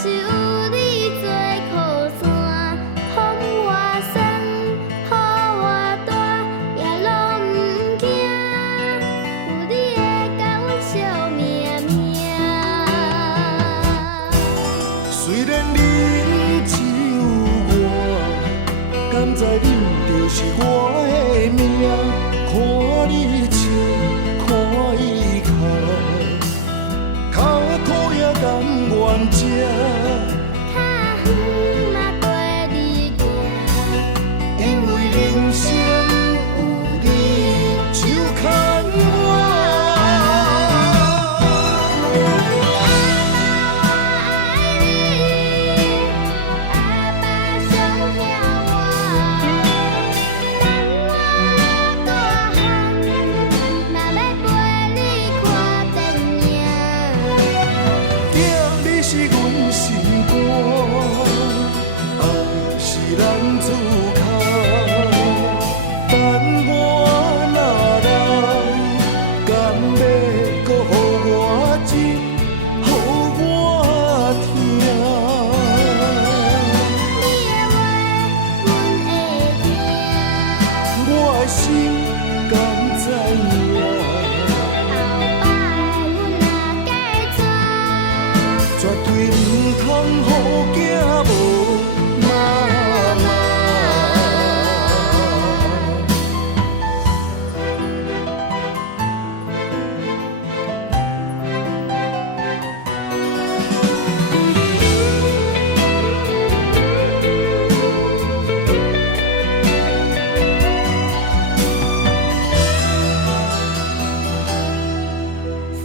是有你做靠山，风我酸，雨我大，也拢不惊。有你会甲阮惜命命。虽然恁只有我，敢知恁就是我的命？看你笑，看伊哭，脚苦也甘愿吃。较远嘛跟你行，因为人生有你就牵我。阿爸上疼我，等我大汉，若要陪你看电影。囝，你是阮心肝，爱是咱自靠。等我若老，敢要搁予我情，予我听？你的话，阮会听。我的心敢知影？后摆阮若嫁娶，绝对唔通予囝无妈妈。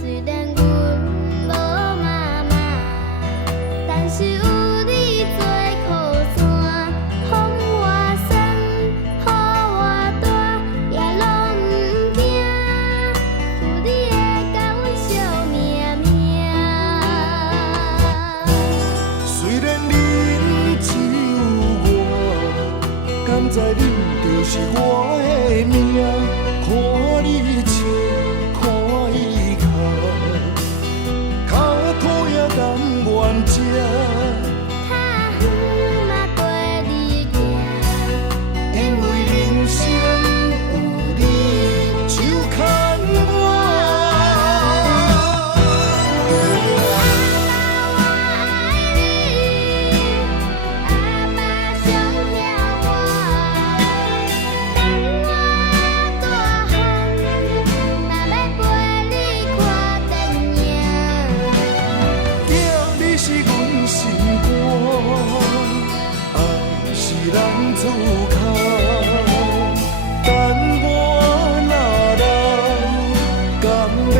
虽然阮无妈妈，但是有你做靠山，风我酸，雨我大，也拢不惊。有你会甲阮惜命命。虽然恁只有我，敢知恁就是我的命？看你笑，看伊哭，脚苦也甘愿吃。较远嘛跟你行，因为人生有你就牵我。阿爸上疼我，等我大汉，若要陪你看电影。囝，你是阮心肝，爱是咱自靠。等我若老，敢要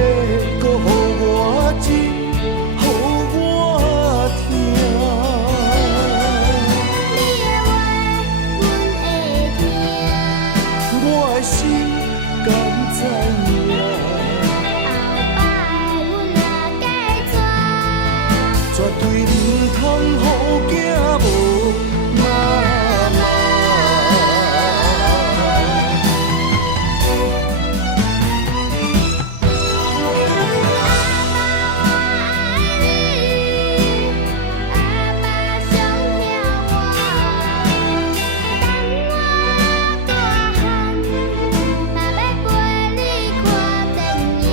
搁予我情，予我听？你的话，阮会听。我的心敢知影？后摆阮若嫁娶，绝对唔通予囝无妈妈。阿爸上疼我，等我大汉，若要陪你看电影。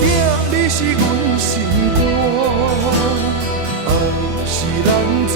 囝，你是阮心肝，爱是咱自